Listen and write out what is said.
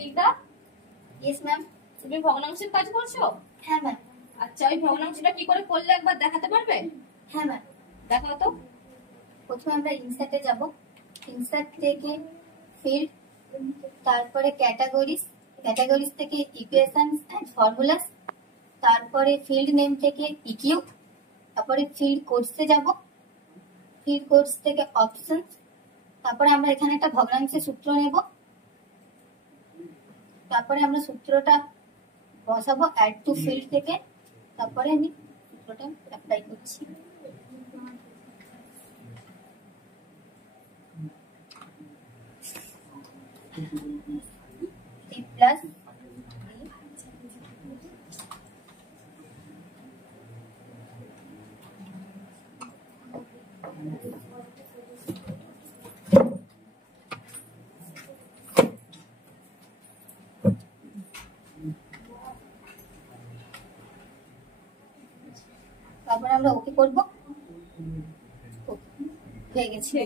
Smita, yes ma'am. তুমি ভগ্নাংশের কাজ করছো? হ্যাঁ ম্যাম। আচ্ছা, ওই ভগ্নাংশটা কি করে করলে একবার দেখাতে পারবে? হ্যাঁ ম্যাম। দেখাও তো। প্রথমে আমরা ইনসার্টে যাব, ইনসার্ট থেকে ফিল্ড, তারপরে ক্যাটাগরিজ, ক্যাটাগরিজ থেকে ইকুয়েশনস এন্ড ফর্মুলাস, তারপরে ফিল্ড নেম থেকে ইকিউ, তারপরে ফিল্ড কোডসে যাব, ফিল্ড কোডস থেকে অপশন, তারপরে আমরা এখানে একটা ভগ্নাংশের সূত্র নেব, তারপরে আমরা সূত্রটা বসাবো অ্যাড টু ফিল্ড থেকে, তারপরে আমি সূত্রটা অ্যাপ্লাই করছি। প্লাস তারপরে আমরা ওকে করবো, হয়ে গেছে।